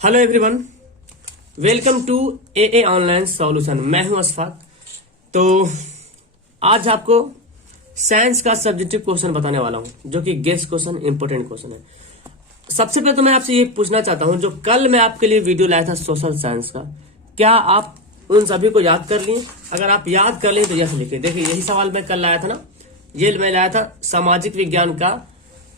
Hello everyone, welcome to a online solution. मैं हूं अशफाक। तो आज आपको साइंस का सब्जेक्टिव क्वेश्चन बताने वाला हूं, जो कि गेस्ट क्वेश्चन, इंपोर्टेंट क्वेश्चन है। सबसे पहले तो मैं आपसे ये पूछना चाहता हूं, जो कल मैं आपके लिए वीडियो लाया था सोशल साइंस का, क्या आप उन सभी को याद कर लिए? अगर आप याद कर लिए तो यस लिखिए। देखिए, यही सवाल मैं कल लाया था ना, ये मैं लाया था सामाजिक विज्ञान का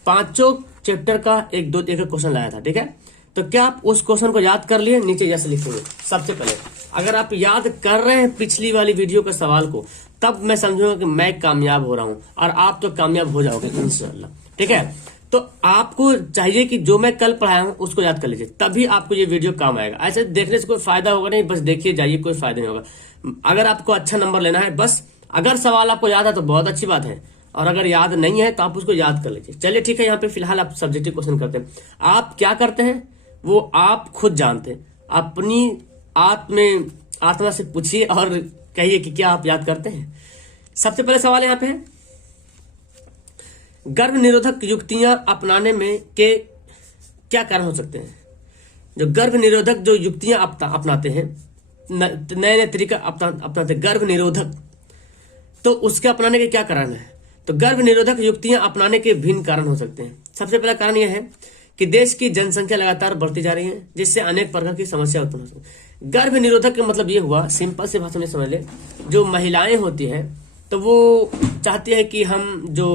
5 चैप्टर का एक क्वेश्चन लाया था। ठीक है, तो क्या आप उस क्वेश्चन को याद कर लिए? नीचे यस लिखेंगे। सबसे पहले अगर आप याद कर रहे हैं पिछली वाली वीडियो के सवाल को, तब मैं समझूंगा कि मैं कामयाब हो रहा हूं, और आप तो कामयाब हो जाओगे इंशाल्लाह। ठीक है, तो आपको चाहिए कि जो मैं कल पढ़ाया हूं उसको याद कर लीजिए, तभी आपको ये वीडियो काम आएगा। ऐसे देखने से कोई फायदा होगा नहीं, बस देखिए जाइए, कोई फायदा नहीं होगा। अगर आपको अच्छा नंबर लेना है, बस अगर सवाल आपको याद है तो बहुत अच्छी बात है, और अगर याद नहीं है तो आप उसको याद कर लीजिए। चलिए ठीक है, यहाँ पे फिलहाल आप सब्जेक्टिव क्वेश्चन करते हैं। आप क्या करते हैं वो आप खुद जानते हैं। अपनी आत्मा से पूछिए और कहिए कि क्या आप याद करते हैं। सबसे पहले सवाल यहाँ पे है, गर्भ निरोधक युक्तियां अपनाने में के क्या कारण हो सकते हैं? जो गर्भ निरोधक जो युक्तियां अपनाते हैं, नए नए तरीका अपनाते गर्भ निरोधक, तो उसके अपनाने के क्या कारण है? तो गर्भ निरोधक युक्तियां अपनाने के भिन्न कारण हो सकते हैं। सबसे पहला कारण यह है कि देश की जनसंख्या लगातार बढ़ती जा रही है, जिससे अनेक प्रकार की समस्या उत्पन्न हो सकती है। गर्भ निरोधक का मतलब ये हुआ, सिंपल से भाषा में समझ ले, जो महिलाएं होती हैं तो वो चाहती है कि हम जो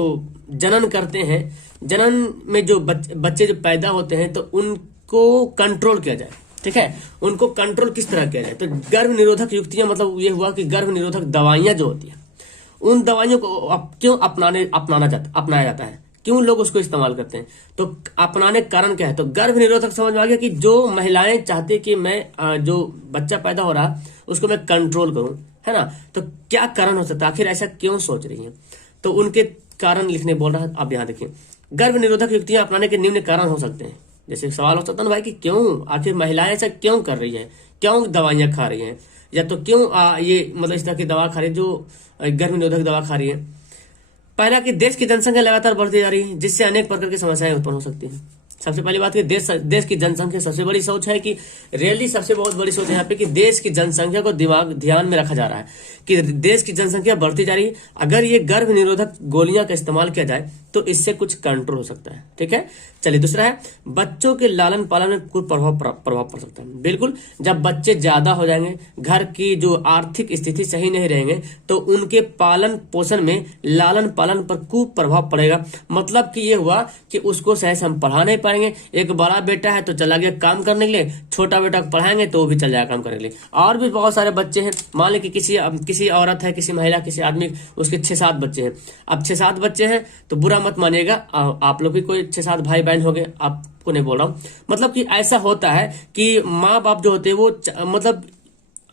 जनन करते हैं, जनन में जो बच्चे जो पैदा होते हैं, तो उनको कंट्रोल किया जाए। ठीक है, उनको कंट्रोल किस तरह किया जाए? तो गर्भ निरोधक युक्तियां मतलब ये हुआ कि गर्भ निरोधक दवाइयां जो होती है, उन दवाइयों को क्यों अपनाया जाता है, क्यों लोग उसको इस्तेमाल करते हैं? तो अपनाने का कारण क्या है? तो गर्भ निरोधक समझ में आ गया कि जो महिलाएं चाहती कि मैं जो बच्चा पैदा हो रहा उसको मैं कंट्रोल करूं, है ना। तो क्या कारण हो सकता है, आखिर ऐसा क्यों सोच रही हैं? तो उनके कारण लिखने बोल रहा है। आप यहाँ देखिए, गर्भ निरोधक युक्तियां अपनाने के निम्न कारण हो सकते हैं। जैसे सवाल हो सकता है ना भाई कि क्यों, आखिर महिलाएं ऐसा क्यों कर रही है, क्यों दवाइयां खा रही हैं, या तो क्यों ये मतलब इस तरह की दवा खा रही है, जो गर्भ निरोधक दवा खा रही है। पहला कि देश की जनसंख्या लगातार बढ़ती जा रही है, जिससे अनेक प्रकार की समस्याएं उत्पन्न हो सकती हैं। सबसे पहली बात कि देश की जनसंख्या सबसे बड़ी सोच है कि रियली सबसे बहुत बड़ी सोच है यहाँ पे कि देश की जनसंख्या को ध्यान में रखा जा रहा है कि देश की जनसंख्या बढ़ती जा रही है। अगर ये गर्भ निरोधक गोलियां का इस्तेमाल किया जाए तो इससे कुछ कंट्रोल हो सकता है। ठीक है, चलिए दूसरा है, बच्चों के लालन पालन में कुछ प्रभाव पड़ सकता है। बिल्कुल, जब बच्चे ज्यादा हो जाएंगे, घर की जो आर्थिक स्थिति सही नहीं रहेंगे, तो उनके पालन पोषण में, लालन पालन पर कुप्रभाव पड़ेगा। मतलब कि ये हुआ कि उसको सही से हम पढ़ा नहीं पाएंगे। एक बड़ा बेटा है तो चला गया काम करने के लिए, छोटा बेटा को पढ़ाएंगे तो वो भी चल जाएगा काम करने के लिए। और भी बहुत सारे बच्चे हैं, मान ली कि किसी औरत है, किसी महिला, किसी आदमी, उसके 6-7 बच्चे हैं। अब 6-7 बच्चे हैं तो बुरा मत मानिएगा, आप लोग भी कोई 6-7 भाई बहन हो गए, आपको नहीं बोल रहा हूं। मतलब कि ऐसा होता है कि माँ बाप जो होते हैं वो मतलब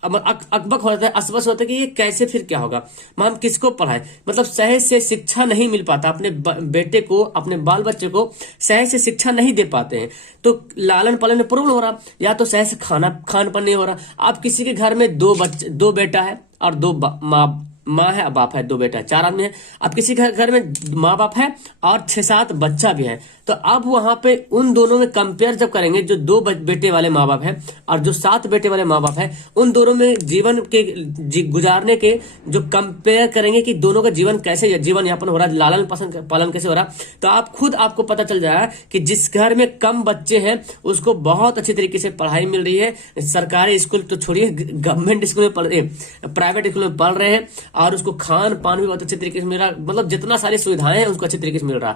अकबक होता है, असबस होता है कि ये कैसे फिर क्या होगा, हम किसको पढ़ाए, मतलब सही से शिक्षा नहीं मिल पाता अपने बेटे को, अपने बाल बच्चे को सही से शिक्षा नहीं दे पाते हैं, तो लालन पालन में प्रॉब्लम हो रहा, या तो सही से खान पान नहीं हो रहा। आप किसी के घर में दो बेटा है और दो माँ है, बाप है, 2 बेटा है, 4 आदमी है। अब किसी घर में माँ बाप है और 6-7 बच्चा भी है, तो अब वहां पे उन दोनों में कंपेयर जब करेंगे, जो 2 बेटे वाले माँ बाप है और जो 7 बेटे वाले माँ बाप है, उन दोनों में जीवन के गुजारने के जो कंपेयर करेंगे कि दोनों का जीवन कैसे जीवन यापन हो रहा है, लालन पालन कैसे हो रहा, तो आपको पता चल जाएगा कि जिस घर में कम बच्चे हैं उसको बहुत अच्छी तरीके से पढ़ाई मिल रही है। सरकारी स्कूल तो छोड़िए, गवर्नमेंट स्कूल में पढ़ रहे, प्राइवेट स्कूल में पढ़ रहे हैं, और उसको खान पान भी बहुत अच्छे तरीके से मिल रहा, मतलब जितना सारी सुविधाएं हैं उसको अच्छे तरीके से मिल रहा,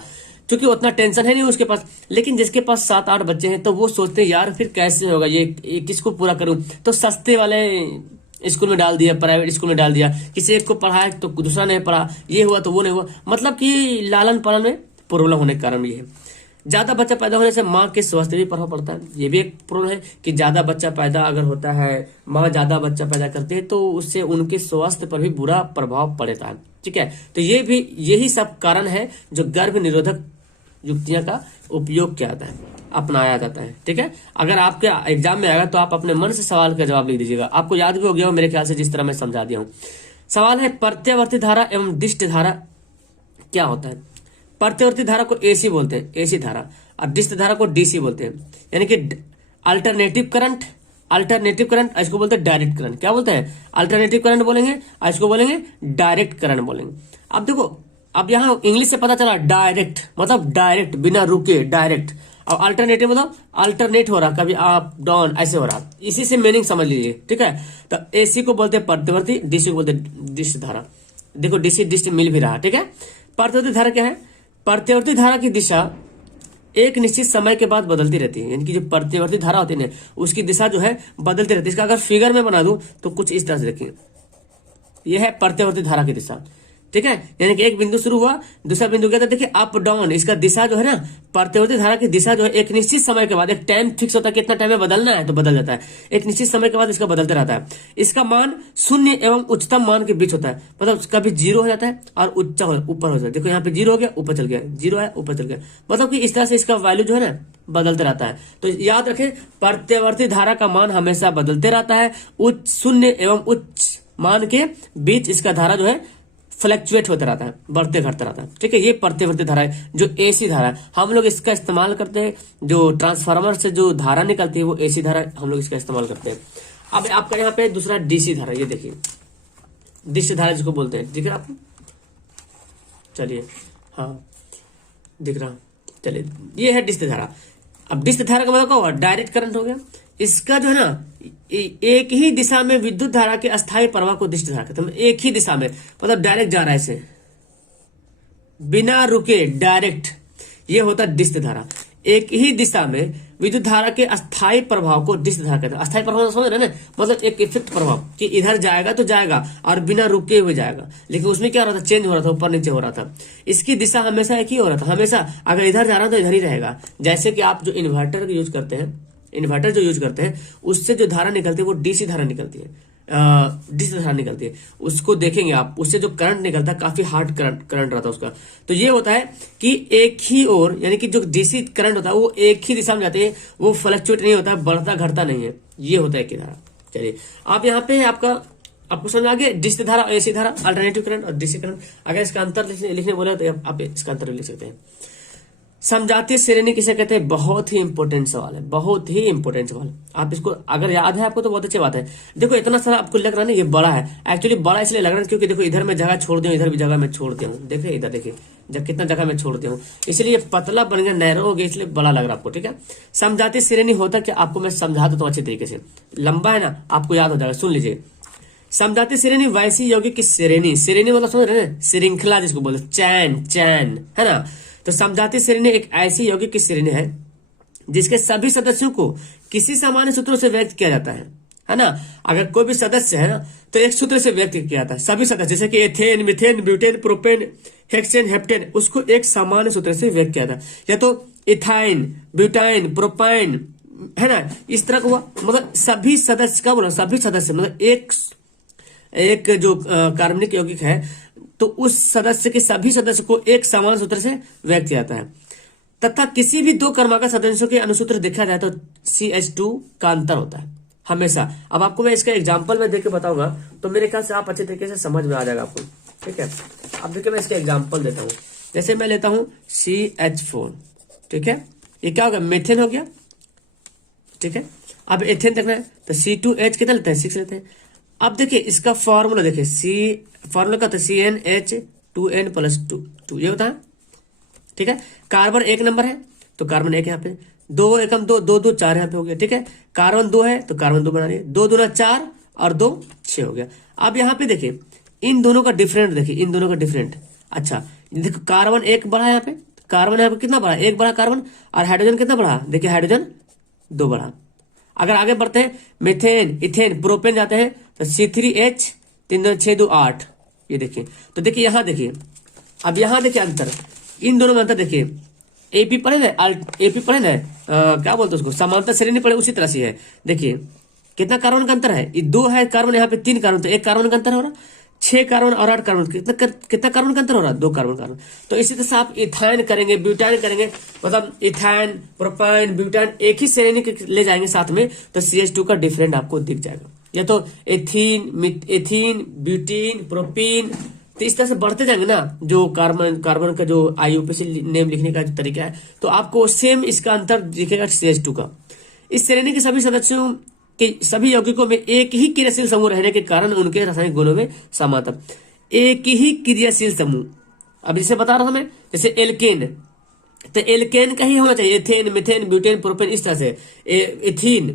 क्योंकि उतना टेंशन है नहीं उसके पास। लेकिन जिसके पास 7-8 बच्चे हैं तो वो सोचते हैं यार फिर कैसे होगा, ये किसको पूरा करूं, तो सस्ते वाले स्कूल में डाल दिया, प्राइवेट स्कूल में डाल दिया, किसी एक को पढ़ाया तो दूसरा नहीं पढ़ा, ये हुआ तो वो नहीं हुआ। मतलब कि लालन पालन में प्रॉब्लम होने के कारण ये है। ज्यादा बच्चा पैदा होने से माँ के स्वास्थ्य भी प्रभाव पड़ता है। ये भी एक प्रॉब्लम है कि ज्यादा बच्चा पैदा अगर होता है, माँ ज्यादा बच्चा पैदा करते हैं तो उससे उनके स्वास्थ्य पर भी बुरा प्रभाव पड़ता है। ठीक है, तो यही सब कारण है जो गर्भ निरोधक युक्तियां का उपयोग किया जाता है, अपनाया जाता है। ठीक है, अगर आपके एग्जाम में आएगा तो आप अपने मन से सवाल का जवाब लिख दीजिएगा। आपको याद भी हो गया मेरे ख्याल से, जिस तरह मैं समझा दिया हूँ। सवाल है, प्रत्यावर्ती धारा एवं दिष्ट धारा क्या होता है? प्रत्यावर्ती धारा को एसी बोलते हैं, एसी धारा, और डिस्क धारा को डीसी बोलते हैं। यानी कि अल्टरनेटिव करंट, अल्टरनेटिव करंट, इसको बोलते हैं डायरेक्ट करंट। क्या बोलते हैं? अल्टरनेटिव करंट बोलेंगे और इसको बोलेंगे डायरेक्ट करंट बोलेंगे। अब देखो, अब यहाँ इंग्लिश से पता चला डायरेक्ट मतलब डायरेक्ट, बिना रुके डायरेक्ट, और अल्टरनेटिव मतलब अल्टरनेट हो रहा, कभी अप डाउन ऐसे हो रहा। इसी से मीनिंग समझ लीजिए, ठीक है। तो एसी को बोलते हैं प्रतिवर्ती, डीसी को बोलते हैं डिश धारा। देखो डीसी डिश मिल भी रहा, ठीक है। प्रतिवर्ती धारा क्या है? प्रतिवर्ती धारा की दिशा एक निश्चित समय के बाद बदलती रहती है, यानी कि जो प्रतिवर्ती धारा होती है ना, उसकी दिशा जो है बदलती रहती है। इसका अगर फिगर में बना दूं तो कुछ इस तरह से देखिए, यह है प्रतिवर्ती धारा की दिशा, ठीक है। यानी कि एक बिंदु शुरू हुआ, दूसरा बिंदु गया, तो देखिए अप डाउन, इसका दिशा जो है ना, प्रतिवर्ती धारा की दिशा जो है एक निश्चित समय के बाद, एक टाइम फिक्स होता है कितना टाइम में बदलना है तो बदल जाता है, एक निश्चित समय के बाद इसका बदलते रहता है। इसका मान शून्य एवं उच्चतम मान के बीच होता है, मतलब कभी जीरो हो जाता है और ऊपर हो जाता है। देखो यहाँ पे जीरो हो गया, ऊपर चल गया, जीरो है ऊपर चल गया, मतलब कि इस तरह से इसका वैल्यू जो है ना बदलते रहता है। तो याद रखें, प्रतिवर्ती धारा का मान हमेशा बदलते रहता है, उच्च शून्य एवं उच्च मान के बीच इसका धारा जो है फ्लक्चुएट होता रहता है, बढ़ते घटता रहता है, ठीक है। ये प्रतिवर्ती धारा है, जो एसी धारा है। हम लोग इसका इस्तेमाल करते हैं, जो ट्रांसफार्मर से जो धारा निकलती है वो एसी धारा हम लोग इसका इस्तेमाल करते हैं। अब आपका यहाँ पे दूसरा डीसी धारा, ये देखिए डीसी धारा जिसको बोलते हैं, दिख रहा आपको? चलिए, हाँ दिख रहा, चलिए ये है डीसी धारा। अब डीसी धारा का मतलब क्या हुआ? डायरेक्ट करंट हो गया। इसका जो है ना, एक ही दिशा में विद्युत धारा के अस्थायी प्रवाह को डीसी धारा कहते हैं। एक ही दिशा में मतलब डायरेक्ट जा रहा है इसे, बिना रुके डायरेक्ट, ये होता है डीसी धारा। एक ही दिशा में विद्युत धारा के अस्थायी प्रभाव को डीसी धारा कहते हैं। अस्थायी प्रभाव समझ रहे हैं ना, मतलब एक इफेक्ट प्रभाव कि इधर जाएगा तो जाएगा और बिना रुके हुए जाएगा, लेकिन उसमें क्या हो रहा था? चेंज हो रहा था, ऊपर नीचे हो रहा था। इसकी दिशा हमेशा एक ही हो रहा था, हमेशा अगर इधर जा रहा तो इधर ही रहेगा। जैसे कि आप जो इन्वर्टर यूज करते हैं, इन्वर्टर जो यूज करते हैं, उससे जो धारा निकलती है वो डीसी धारा निकलती है, डीसी धारा निकलती है। उसको देखेंगे आप, उससे जो करंट निकलता है काफी हार्ड करंट रहता है उसका। तो ये होता है कि एक ही ओर, यानी कि जो डीसी करंट होता है वो एक ही दिशा में जाते हैं, वो फ्लक्चुएट नहीं होता है, बढ़ता घटता नहीं है। ये होता है एक ही धारा। चलिए आप यहाँ पे आपको समझ आ गया डीसी धारा और एसी धारा, अल्टरनेटिव करंट और डीसी करंट। अगर इसका अंतर लिखने बोले तो आप इसका अंतर लिख सकते हैं। समजातीय श्रेणी किसे कहते हैं? बहुत ही इंपॉर्टेंट सवाल है, बहुत ही इंपॉर्टेंट सवाल। आप इसको अगर याद है आपको तो बहुत अच्छी बात है। देखो इतना सारा आपको लग रहा है ना, ये बड़ा है, एक्चुअली बड़ा इसलिए लग रहा है क्योंकि देखो इधर मैं जगह छोड़ दिया, इधर भी जगह मैं छोड़ दिया हूँ। देखिए इधर देखिए जब कितना जगह मैं छोड़ दिया हूँ, इसलिए ये पतला बन गया, नैरो हो गया, इसलिए बड़ा लग रहा है आपको, ठीक है। समजातीय श्रेणी होता क्या, आपको मैं समझा देता हूँ अच्छे तरीके से, लंबा है ना, आपको याद हो जाएगा, सुन लीजिए। समजातीय श्रेणी वैसी यौगिक की श्रेणी, श्रेणी मतलब समझ रहे हैं, श्रृंखला जिसको बोलते, चैन है ना। तो समजातीय श्रेणी एक ऐसी यौगिक की श्रेणी है जिसके सभी सदस्यों को किसी सामान्य सूत्रों से व्यक्त किया जाता है ना। अगर कोई भी सदस्य है ना तो एक सूत्र से व्यक्त किया जाता है, सभी सदस्य, जैसे कि ethane, methane, butane, propane, hexane, heptane, उसको एक सामान्य सूत्र से व्यक्त किया जाता है। या तो इथाइन, ब्यूटाइन, प्रोपाइन, है ना, इस तरह का हुआ। मतलब सभी सदस्य का बोला, सभी सदस्य मतलब एक जो कार्बनिक यौगिक है तो उस सदस्य के सभी सदस्य को एक समान सूत्र से व्यक्त किया जाता है। तथा किसी भी दो क्रमागत सदस्यों के अनुसूत्र देखा जाए तो CH2 का अंतर होता है हमेशा। अब आपको मैं इसका एग्जांपल में देके बताऊंगा तो मेरे ख्याल से आप अच्छे तरीके से समझ में आ जाएगा आपको, ठीक है। अब देखिए मैं इसका एग्जांपल देता हूँ। जैसे मैं लेता हूँ CH4, ठीक है, ये क्या होगा? मेथेन हो गया, ठीक है। अब एथेन देखना है तो C2H कितना लेते हैं? 6 लेते हैं। अब देखिए इसका फॉर्मूला देखिए, फॉर्मूला का तो CnH2n+2 ये होता है, ठीक है। कार्बन 1 नंबर है तो कार्बन 1 यहाँ पे, 2 एकम 2, 2 2 4 यहाँ पे हो गया, ठीक है। कार्बन 2 है तो कार्बन 2 बना दिए, 2 दूना 4 और 2 6 हो गया। अब यहाँ पे देखिए इन दोनों का डिफरेंट, देखिए इन दोनों का डिफरेंट। अच्छा देखो कार्बन 1 बढ़ा यहाँ पे, कार्बन यहाँ पे कितना बढ़ा? 1 बढ़ा कार्बन, और हाइड्रोजन कितना बढ़ा? देखिए हाइड्रोजन 2 बढ़ा। अगर आगे बढ़ते हैं मीथेन, इथेन, प्रोपेन जाते हैं तो C3H 3 2 6 2 8, ये देखिए। तो देखिए यहाँ देखिए, अब यहाँ देखिए अंतर, इन दोनों में अंतर देखिए। एपी पढ़े ना, एपी पढ़े ना, क्या बोलते हैं उसको, समांतर श्रेणी पढ़े, उसी तरह से है। देखिए कितना कार्बन का अंतर है, ये 2 है कार्बन, यहाँ पे 3 कार्बन, तो 1 कार्बन का अंतर हो रहा, 6 कार्बन और 8 कार्बन, कितना कार्बन का अंतर हो रहा है? 2 कार्बन। तो इसी तरह से आप इथाइन करेंगे, ब्यूटाइन करेंगे, मतलब इथाइन, प्रोपाइन, ब्यूटाइन एक ही श्रेणी के ले जाएंगे साथ में तो CH2 का डिफरेंट आपको दिख जाएगा। या तो एथीन, ब्यूटीन, प्रोपीन, तो इस तरह से बढ़ते जाएंगे ना, जो कार्बन का जो IUPAC नेम लिखने का जो तरीका है, तो आपको सेम इसका अंतर दिखेगा CH2 का। इस श्रेणी के सभी सदस्यों के सभी यौगिकों में एक ही क्रियाशील समूह रहने के कारण उनके रासायनिक गुणों में समानता। एक ही क्रियाशील समूह, अब जैसे बता रहा था मैं, जैसे एल्केन, तो एल्केन का ही होना चाहिए, एथेन, मीथेन, ब्यूटेन, प्रोपेन, इस तरह से, एथीन,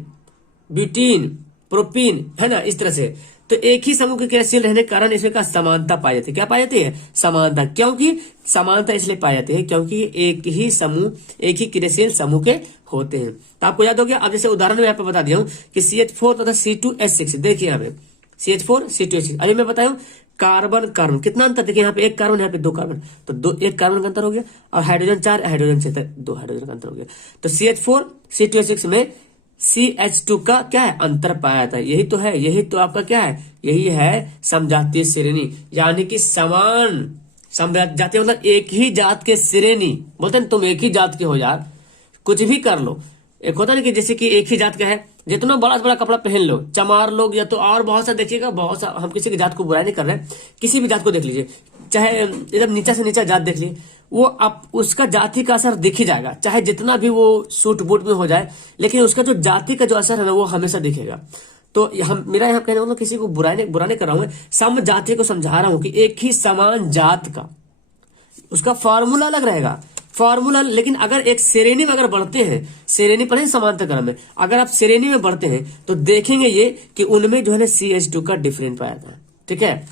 ब्यूटीन, प्रोपीन, है ना, इस तरह से। तो एक ही समूह के क्रियाशील रहने के कारण इसमें का समानता पाई जाती है। क्या पाई जाती है? समानता। क्योंकि समानता इसलिए पाई जाती है क्योंकि एक ही समूह, एक ही क्रियाशील समूह के होते हैं। तो आपको याद हो गया। अब जैसे उदाहरण में यहाँ पे बता दिया हूँ कि CH4 तथा C2H6, देखिए यहाँ पे CH4 C2H6, अभी मैं बताया हूँ कार्बन कार्बन कितना अंतर, देखिए यहाँ पे एक कार्बन, यहाँ पे 2 कार्बन, तो एक कार्बन का अंतर हो गया, और हाइड्रोजन 4, हाइड्रोजन 6, 2 हाइड्रोजन का अंतर हो गया। तो CH4 C2H6 में CH2 का क्या है? अंतर पाया था। यही तो है, यही तो आपका क्या है? यही है समजातीय श्रेणी, यानी कि समान समजातीय मतलब एक ही जात के श्रेणी। बोलते हैं तुम एक ही जात के हो यार, कुछ भी कर लो। एक होता है ना कि जैसे कि एक ही जात का है, जितना बड़ा से बड़ा कपड़ा पहन लो, चमार लोग या तो और बहुत सा देखिएगा, बहुत सा, हम किसी की जात को बुराई नहीं कर रहे हैं, किसी भी जात को देख लीजिए, चाहे एकदम नीचा से नीचा जात देख लीजिए, वो आप उसका जाति का असर दिख ही जाएगा, चाहे जितना भी वो सूट बूट में हो जाए, लेकिन उसका जो जाति का जो असर है ना वो हमेशा दिखेगा। तो हम, मेरा यहाँ कहने वाला किसी को बुरा नहीं कर रहा हूँ, सम जाति को समझा रहा हूँ कि एक ही समान जात का उसका फॉर्मूला अलग रहेगा, फॉर्मूला। लेकिन अगर एक श्रेणी में अगर बढ़ते हैं, श्रेणी पर समांतर क्रम में अगर आप श्रेणी में बढ़ते हैं तो देखेंगे ये कि उनमें जो है ना CH2 का डिफरेंट पाया था। ठीक है,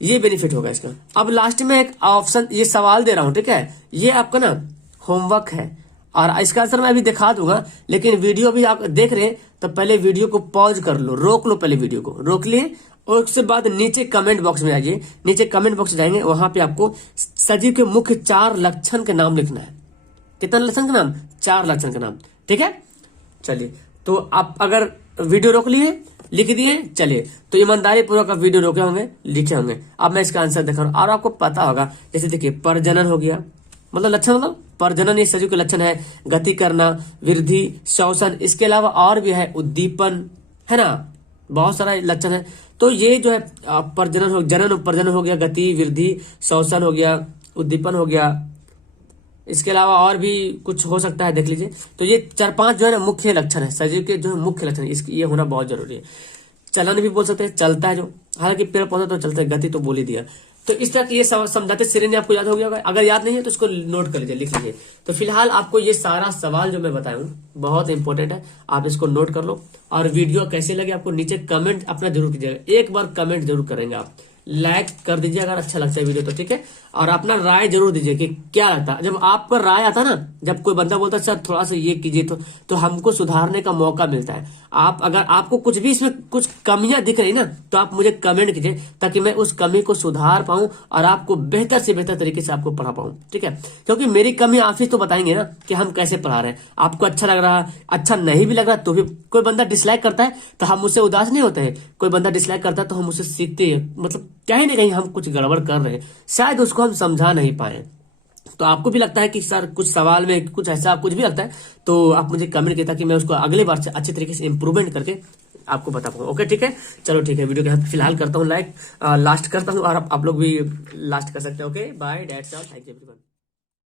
ये बेनिफिट होगा इसका। अब लास्ट में एक ऑप्शन, ये सवाल दे रहा हूं, ठीक है, ये आपका ना होमवर्क है और इसका आंसर मैं अभी दिखा दूंगा, लेकिन वीडियो अभी आप देख रहे हैं तो पहले वीडियो को पॉज कर लो, रोक लो, पहले वीडियो को रोक लिए और उसके बाद नीचे कमेंट बॉक्स में आइए, नीचे कमेंट बॉक्स जाएंगे, वहां पे आपको सजीव के मुख्य 4 लक्षण के नाम लिखना है। कितना लक्षण का नाम? 4 लक्षण का नाम। ठीक है, चलिए, तो आप अगर वीडियो रोक लिए, लिख दिए, चलिए, तो ईमानदारी पूर्वक आप वीडियो रोके होंगे, लिखे होंगे। अब मैं इसका आंसर दिखा रहा हूं और आपको पता होगा, जैसे देखिए प्रजनन हो गया, मतलब लक्षण, मतलब प्रजनन ये सजीव के लक्षण है, गति करना, वृद्धि, श्वसन, इसके अलावा और भी है उद्दीपन, है ना, बहुत सारा लक्षण है। तो ये जो है प्रजनन हो, जनन प्रजनन हो गया, गति, वृद्धि, श्वसन हो गया, उद्दीपन हो गया, इसके अलावा और भी कुछ हो सकता है, देख लीजिए। तो ये 4-5 जो है ना मुख्य लक्षण है, सजीव के जो है मुख्य लक्षण, इसकी ये होना बहुत जरूरी है। चलन भी बोल सकते हैं, चलता है जो, हालांकि पेड़ पौधा तो चलता है, गति तो बोल ही दिया। तो इस तरह की ये समझाते श्रेणी आपको याद हो गया होगा, अगर याद नहीं है तो इसको नोट कर लीजिए, लिख लीजिए। तो फिलहाल आपको ये सारा सवाल जो मैं बताया हूँ बहुत इंपॉर्टेंट है, आप इसको नोट कर लो। और वीडियो कैसे लगे आपको नीचे कमेंट अपना जरूर कीजिएगा, एक बार कमेंट जरूर करेंगे आप, लाइक कर दीजिए अगर अच्छा लगता है वीडियो तो, ठीक है। और अपना राय जरूर दीजिए कि क्या लगता है। जब आपका राय आता ना, जब कोई बंदा बोलता है सर थोड़ा सा ये कीजिए, तो हमको सुधारने का मौका मिलता है। आप अगर आपको कुछ भी इसमें कुछ कमियां दिख रही ना, तो आप मुझे कमेंट कीजिए ताकि मैं उस कमी को सुधार पाऊं और आपको बेहतर से बेहतर तरीके से आपको पढ़ा पाऊं, ठीक है। क्योंकि मेरी कमी आप ही तो बताएंगे ना कि हम कैसे पढ़ा रहे हैं। आपको अच्छा लग रहा, अच्छा नहीं भी लग रहा तो भी, कोई बंदा डिसलाइक करता है तो हम उससे उदास नहीं होते हैं, कोई बंदा डिसलाइक करता है तो हम उससे सीखते हैं, मतलब कहीं ना कहीं हम कुछ गड़बड़ कर रहे हैं, शायद उसको हम समझा नहीं पाए। तो आपको भी लगता है कि सर कुछ सवाल में कुछ ऐसा कुछ भी लगता है तो आप मुझे कमेंट किया ताकि मैं उसको अगले बार से अच्छे तरीके से इंप्रूवमेंट करके आपको बता पाऊँ। ओके, ठीक है, चलो ठीक है, वीडियो के साथ फिलहाल करता हूँ लाइक, लास्ट करता हूँ और आप लोग भी लास्ट कर सकते हैं। Okay, bye, that's all, thank you everyone.